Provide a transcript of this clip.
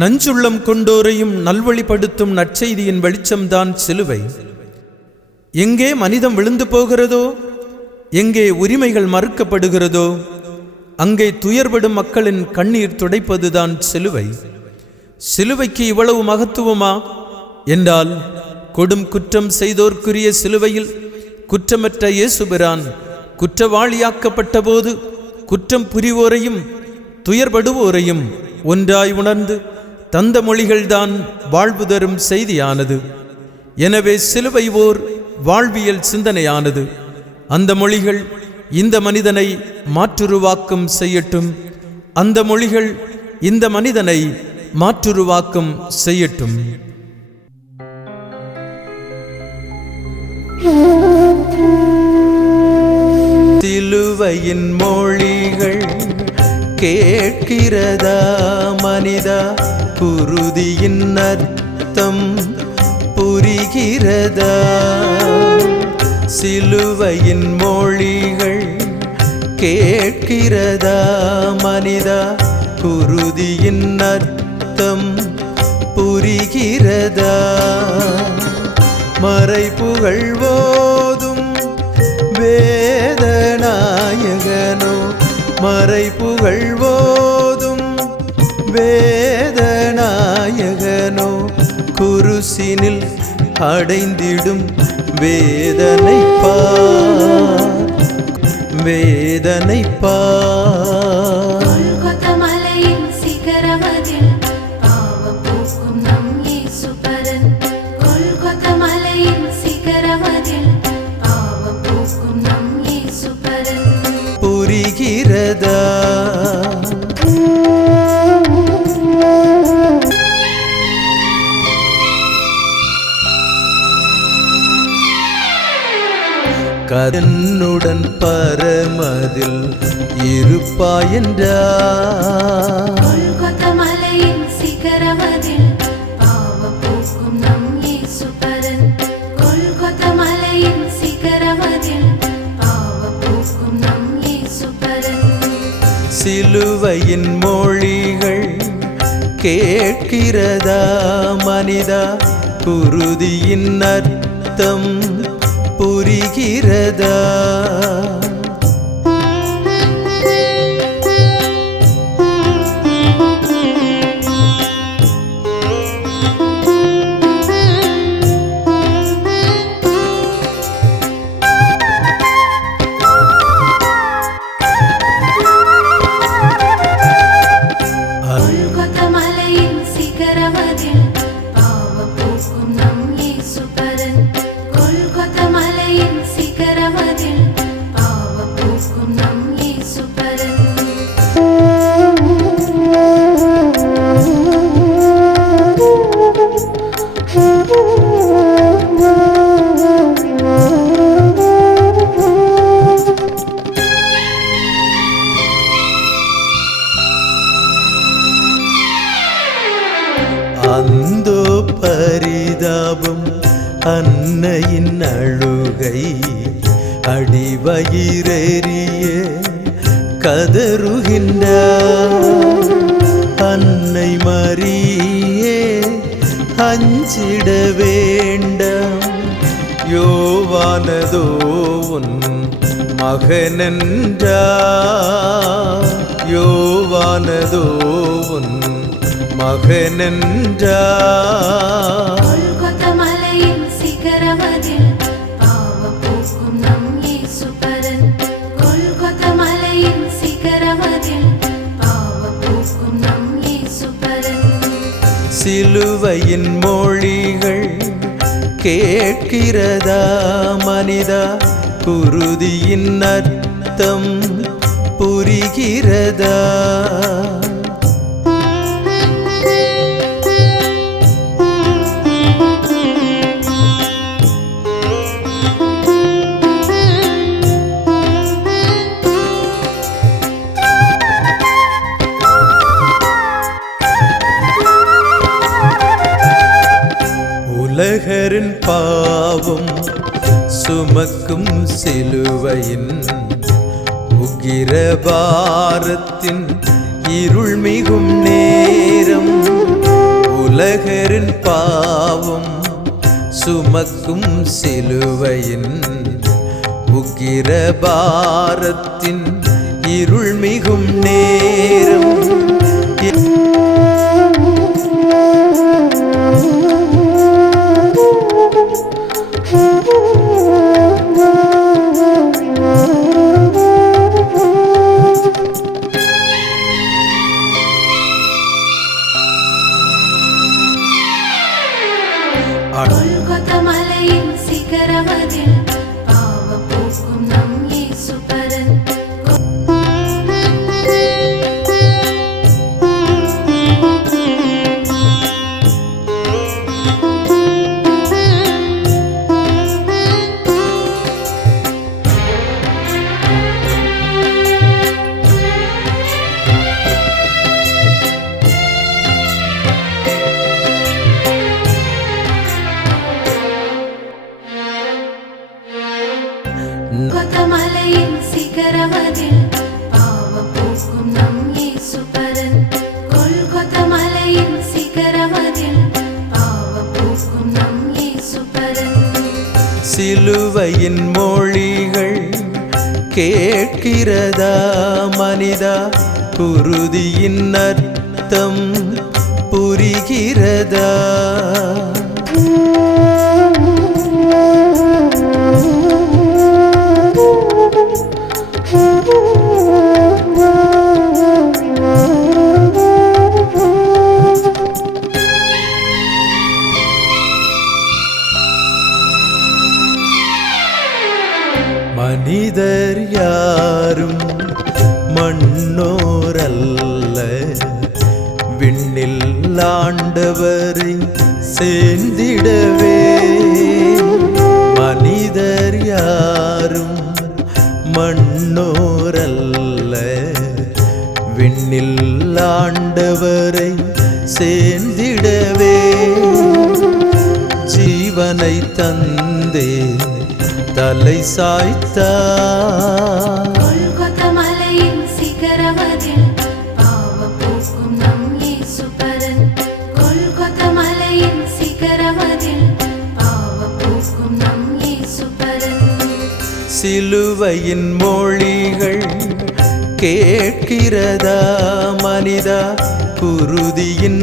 நஞ்சுள்ளம் கொண்டோரையும் நல்வழிப்படுத்தும் நற்செய்தியின் வெளிச்சம்தான் சிலுவை. எங்கே மனிதம் விழுந்து போகிறதோ, எங்கே உரிமைகள் மறுக்கப்படுகிறதோ, அங்கே துயர்படும் மக்களின் கண்ணீர் துடைப்பதுதான் சிலுவை. சிலுவைக்கு இவ்வளவு மகத்துவமா என்றால், கொடும் குற்றம் செய்தோர்க்குரிய சிலுவையில் குற்றமற்ற இயேசுபிரான் குற்றவாளியாக்கப்பட்ட போது குற்றம் புரிவோரையும் துயர்படுவோரையும் ஒன்றாய் உணர்ந்து தந்த மொழிகள்தான் வாழ்வு தரும் செய்தியானது. எனவே சிலுவை ஓர் வாழ்வியல் சிந்தனையானது. அந்த மொழிகள் இந்த மனிதனை மாற்றுருவாக்கம் செய்யட்டும். அந்த மொழிகள் இந்த மனிதனை மாற்றுருவாக்கம் செய்யட்டும். சிலுவையின் மொழிகள் கேட்கிறதா மனிதா? குருதியின் அர்த்தம் புரிகிறதா? சிலுவையின் மொழிகள் கேட்கிறதா மனிதா? குருதியின் அர்த்தம் புரிகிறதா? மறைபுகழ் ஓதும் வேதநாயகனோ, மறைபுகழ் ஓதும் வேதநாயகனோ, குருசினில் அடைந்திடும் வேதனை பார், வேதனை பார். கொல்கொத்தமலையின் சிகரமதில் பாவப்போக்கும் நம் இயேசுபரன். கொல்கொத்தமலையின் சிகரமதில் பாவப்போக்கும் நம் இயேசுபரன். புரிகிறதா? கதனுடன் பரமதில் இருப்பாயென்றார். கொல்கொத்தமலையின் சிகரமதில் பாவப்போக்கும் நம் இயேசுபரன். கொல்கொத்தமலையின் சிகரமதில் பாவப்போக்கும் நம் இயேசுபரன். சிலுவையின் மொழிகள் கேட்கிறதா மனிதா? குருதியின் அர்த்தம் புரிகிறதா? கொல்கொத்தமலையின் சிகரமதில் பாவப்போக்கும் நம் இயேசுபரன். கொல்கொத்தமலையின் சிகரமதில் பாவப்போக்கும் நம் இயேசுபரன். அந்தோ பரிதாபம் அன்னையின் அழுகை, அடிவயிறெறிய கதறுகின்றார். அன்னை மரியே அஞ்சிட வேண்டாம், யோவானதோ உன் மகனென்றார். யோவானதோ உன் மகனென்றார். கொல்கொத்தமலையின் சிகரமதில் பாவப்போக்கும் நம் இயேசுபரன். கொல்கொத்தமலையின் சிகரமதில் பாவப்போக்கும் நம் இயேசுபரன். சிலுவையின் மொழிகள் கேட்கிறதா மனிதா? குருதியின் அர்த்தம் புரிகிறதா? உலகரின் பாவம் சுமக்கும் சிலுவையின் உக்கிர பாரத்தின் இருள் மிகும் நேரம் உலகரின் பாவம் சுமக்கும் சிலுவையின் உக்கிர பாரத்தின் இருள் மிகும் நேரம் கொல்கொதா மலையின் சிகரமதில் பாவ போக்கும் நம் இயேசு பரன் கொல்கொதா மலையின் சிகரமதில் பாவ போக்கும் நம் இயேசு பரன் கொல்கொதா மலையின் சிகரமதில் பாவ போக்கும் நம் இயேசு பரன் சிலுவையின் மொழிகள் கேட்கிறதா மனிதா குருதியின் அர்த்தம் புரிகிறதா மனிதர் யாரும் மண்ணோரல்ல விண்ணில் ஆண்டவரை சேர்ந்திடவே மனிதர் யாரும் மண்ணோரல்ல விண்ணில் ஆண்டவரை சேர்ந்திடவே ஜீவனை தந்தே தலை சாய்த்தார் கொல்கொதா மலையின் சிகரமதில் பாவ போக்கும் நம் இயேசு பரன் கொல்கொதா மலையின் சிகரமதில் பாவ போக்கும் நம் இயேசு பரன் சிலுவையின் மொழிகள் கேட்கிறதா மனிதா குருதியின்